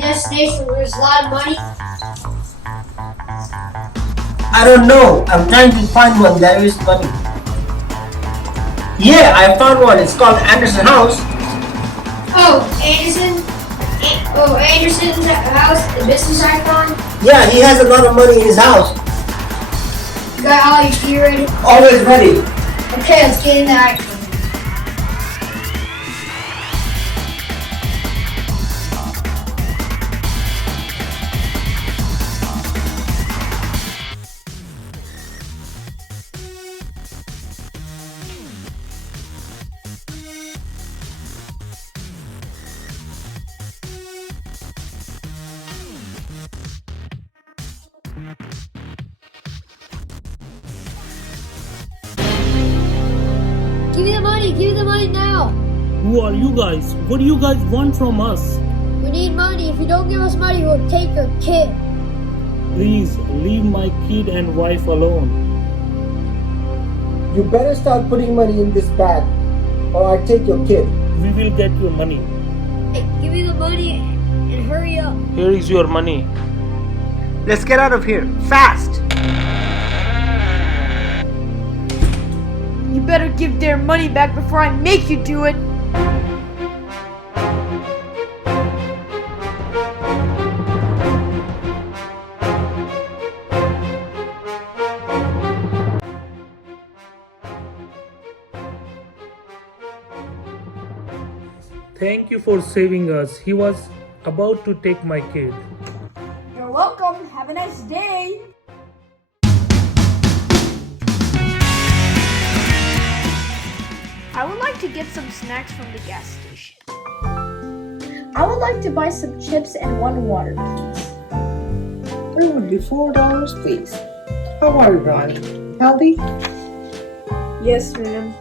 Destination where there's a lot of money? I don't know. I'm trying to find one that is money. Yeah, I found one. It's called Anderson House. Oh, Anderson's house, the business icon? Yeah, he has a lot of money in his house. You got all your gear ready? Always ready. Okay, let's get in the action. Give me the money! Give me the money now! Who are you guys? What do you guys want from us? We need money. If you don't give us money, we'll take your kid. Please leave my kid and wife alone. You better start putting money in this bag, or I take your kid. We will get your money. Hey, give me the money and hurry up. Here is your money. Let's get out of here, fast! You better give their money back before I make you do it. Thank you for saving us. He was about to take my kid. You're welcome. Have a nice day. I would like to get some snacks from the gas station. I would like to buy some chips and one water, please. It would be $4, please. How are you, Ronnie? Healthy? Yes, ma'am.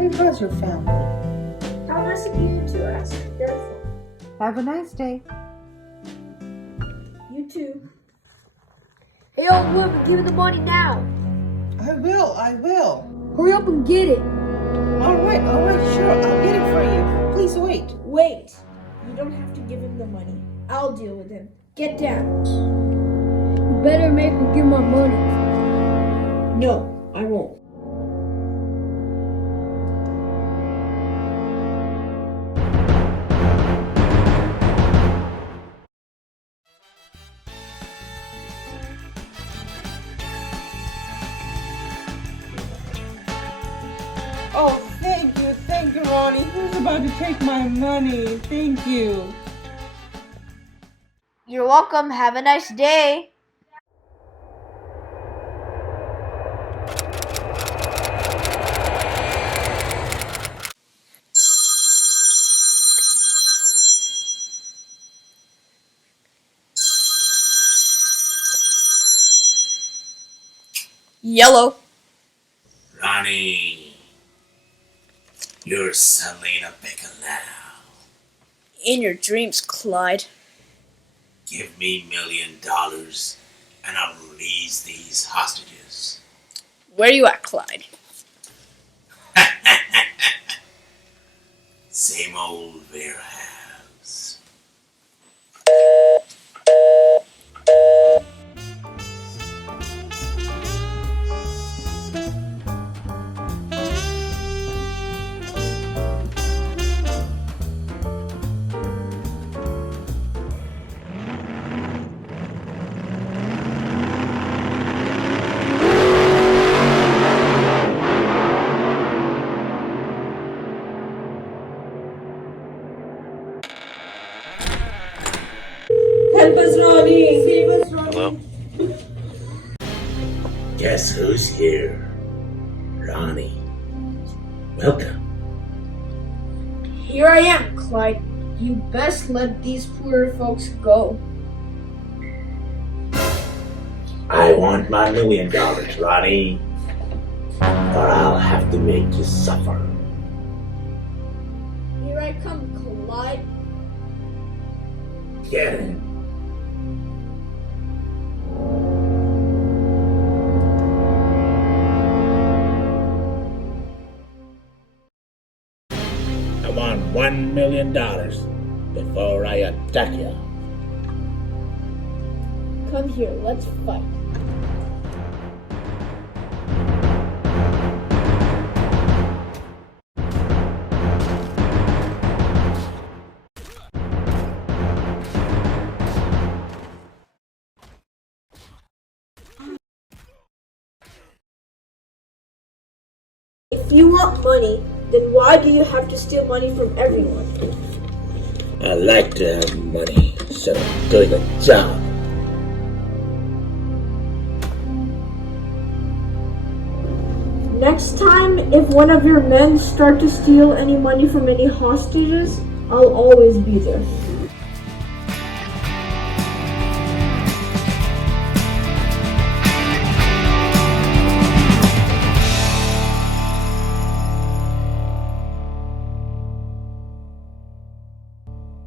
And how's your family? How nice of you to ask. Therefore, Have a nice day. you too. Hey, old woman, give me the money now. I will. Hurry up and get it. All right, sure. I'll get it for you. Please wait. Wait. You don't have to give him the money. I'll deal with him. Get down. You better make her give my money. No, I won't. Oh, thank you, Ronnie. Who's about to take my money? Thank you. You're welcome. Have a nice day. Yellow. Ronnie, you're Selena Bigelow. In your dreams, Clyde. Give me $1 million and I'll release these hostages. Where you at, Clyde? Same old warehouse. Help us, Ronnie. Save us, Ronnie. Hello? Guess who's here? Ronnie. Welcome. Here I am, Clyde. You best let these poor folks go. I want my $1 million, Ronnie. Or I'll have to make you suffer. Here I come, Clyde. Get him. I want $1 million before I attack you. Come here, let's fight. If you want money, then why do you have to steal money from everyone? I like to have money, so I'm doing a job. Next time, if one of your men start to steal any money from any hostages, I'll always be there.